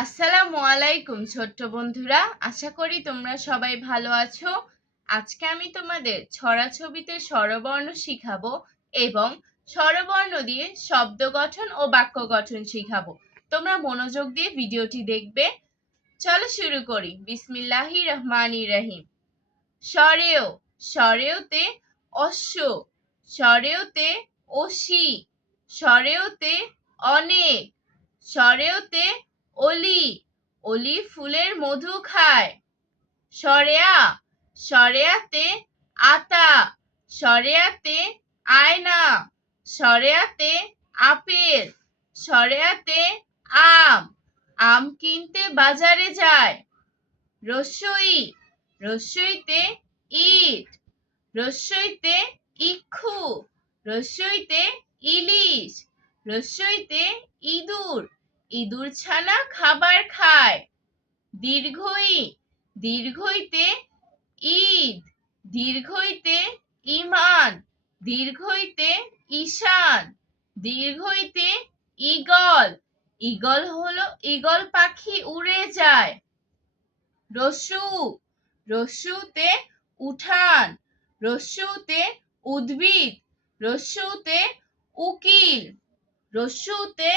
আসসালামু আলাইকুম ছোট্ট বন্ধুরা, আশা করি তোমরা সবাই ভালো আছো। আজকে আমি তোমাদের ছড়াছবিতে স্বরবর্ণ শিখাবো এবং স্বরবর্ণ দিয়ে শব্দ গঠন ও বাক্য গঠন শিখাবো। তোমরা মনোযোগ দিয়ে ভিডিওটি দেখবে। চলো শুরু করি। বিসমিল্লাহির রহমানির রহিম। স্বরেয়, স্বরেয়তে অশ্ব, স্বরেয়তে অসি, স্বরেয়তে অনেক, স্বরেয়তে অলি, অলি ফুলের মধু খায়। স্বরেয়া, স্বরেয়াতে আতা, স্বরেয়াতে আয়না, স্বরেয়াতে আপেল, স্বরেয়াতে আম, আম কিনতে বাজারে যায়। রস্যই, রস্যইতে ইট, রস্যইতে ইক্ষু, রস্যইতে ইলিশ, রস্যইতে ইঁদুর, ইঁদুর ছানা খাবার খায়। দীর্ঘই, দীর্ঘইতে ঈদ, দীর্ঘইতে ইমান, দীর্ঘইতে ঈশান, দীর্ঘইতে ঈগল, ঈগল হলো ঈগল পাখি উড়ে যায়। রস্যু, রস্যুতে উঠান, রস্যুতে উদ্ভিদ, রস্যুতে উকিল, রস্যুতে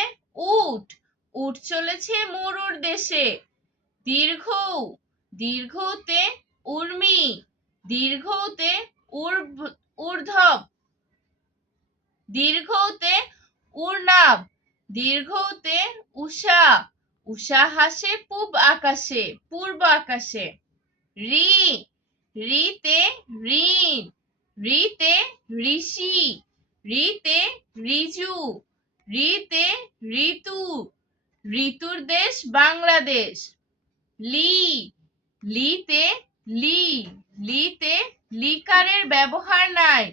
উট, উট চলেছে মরুর দেশে। দীর্ঘ, দীর্ঘতে উর্মি, দীর্ঘতে ঊর্ধ্ব, দীর্ঘতে উর্নাব, দীর্ঘতে উষা, উষা হাসে পূব আকাশে, পূর্ব আকাশে। রি, রিতে ঋণ, রিতে ঋষি, রিতে রিজু, রিতে ঋতু, ঋতুর দেশ বাংলাদেশ। লি, লিতে লি, লিতে লিকারের ব্যবহার নাই,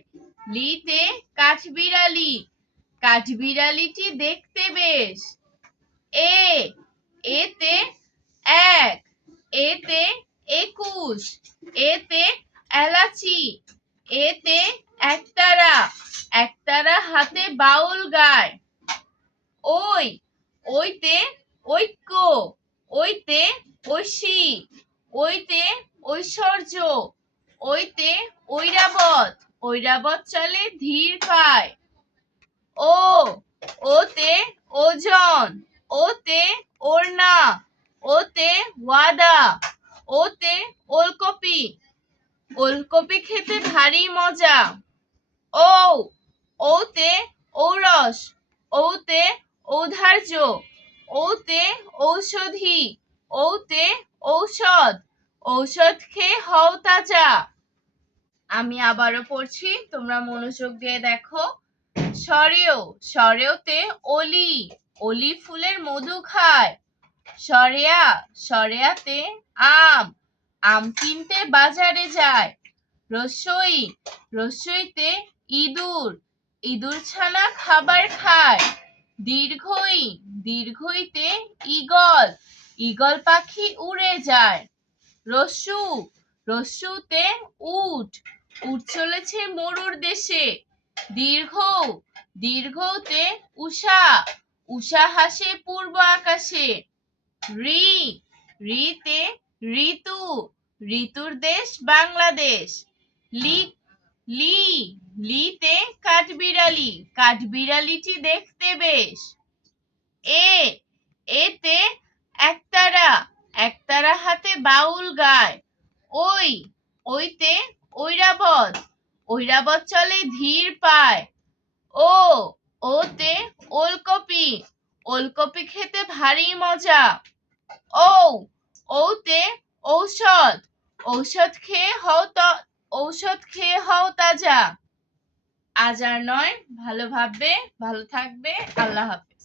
লিতে কাঠবিড়ালি, কাঠবিড়ালিটি দেখতে বেশ। এ, এতে এক, এতে 21, এতে এলাচি, এতে একতারা, একতারা হাতে বাউল গায়। ওই, ওইতে ঐক্য, ওইতে ঐশী, ওইতে ঐশ্বর্য, ওইতে ঐরাবত, ঐরাবত চলে ধীর পায়। ও, ওতে ওজন, ওতে ওড়না, ওতে ওয়াদা, ওতে ওলকপি, ওলকপি খেতে ভারী মজা। ও, ওতে ঔরস, ওতে ঔদার্য, ওতে ঔষধি, ওতে ঔষধ, ঔষধ খেয়ে হও তাজা। আমি আবারও পড়ছি, তোমরা মনোযোগ দিয়ে দেখো। স্বরেয়, স্বরেয়তে অলি, অলি ফুলের মধু খায়। স্বরেয়া, স্বরেয়াতে আম, আম কিনতে বাজারে যায়। রস্যই, রস্যইতে ইঁদুর, ইঁদুর ছানা খাবার খায়। দীর্ঘই, দীর্ঘইতে ঈগল, ঈগল পাখি উড়ে যায়। রস্যু, রস্যুতে উট, উট চলেছে মরুর দেশে। দীর্ঘ, দীর্ঘতে উষা, উষা হাসে পূর্ব আকাশে। রি, রিতে ঋতু, ঋতুর দেশ বাংলাদেশ। লি, লি, লিতে কাঠবিড়ালি, কাঠবিড়ালিটি দেখতে বেশ। এ, এতে একতারা, একতারা হাতে বাউল গায়। ওই, ওইতে ঐরাবত, ঐরাবত চলে ধীর পায়। ও, ওতে ওলকপি, ওলকপি খেতে ভারী মজা। ও, ওতে ঔষধ, ঔষধ খেয়ে ঔষধ খেয়ে হও তাজা। আজ আর নয়, ভালো ভাববে, ভালো থাকবে। আল্লাহ হাফেজ।